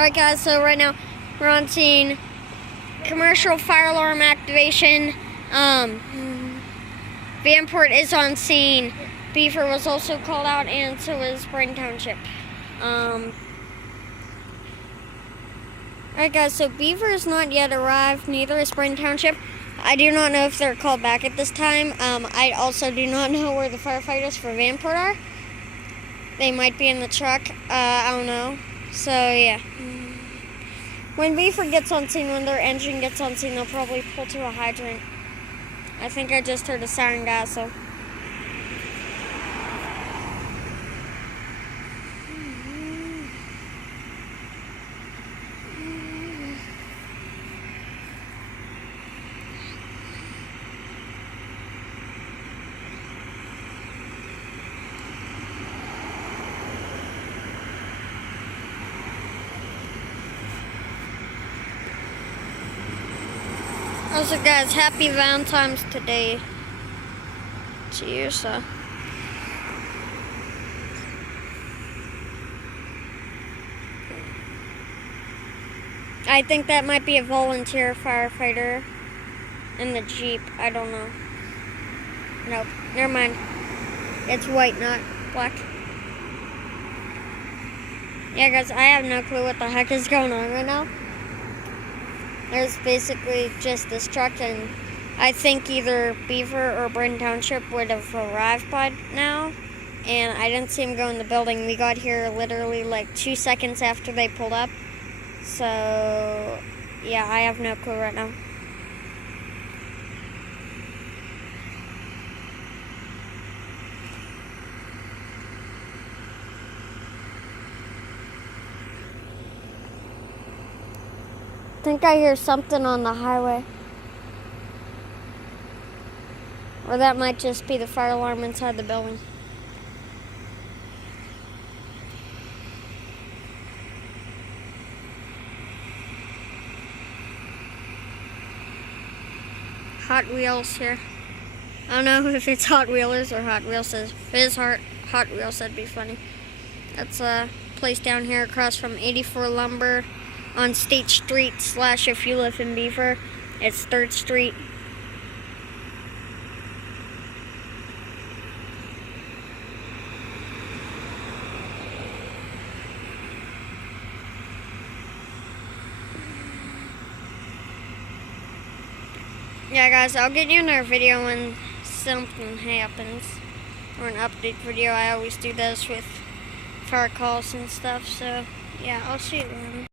Alright guys, so right now we're on scene. Commercial fire alarm activation. Vanport is on scene. Beaver was also called out, and so is Spring Township. Alright guys, so Beaver is not yet arrived, neither is Spring Township. I do not know if they're called back at this time. I also do not know where the firefighters for Vanport are. They might be in the truck. I don't know. So yeah. When Beaver gets on scene, when their engine gets on scene, they'll probably pull to a hydrant. I think I just heard a siren, guys, so. Also guys, happy Valentine's today to you, so. I think that might be a volunteer firefighter in the Jeep. I don't know. Nope, never mind. It's white, not black. Yeah guys, I have no clue what the heck is going on right now. There's basically just this truck, and I think either Beaver or Bryn Township would have arrived by now, and I didn't see him go in the building. We got here literally like 2 seconds after they pulled up, so yeah, I have no clue right now. I think I hear something on the highway. Or that might just be the fire alarm inside the building. Hot Wheels here. I don't know if it's Hot Wheelers or Hot Wheels. If it is Hot Wheels, that'd be funny. That's a place down here across from 84 Lumber. On State Street / if you live in Beaver, it's 3rd Street. Yeah guys, I'll get you another video when something happens, or an update video. I always do this with fire calls and stuff, so yeah, I'll see you then.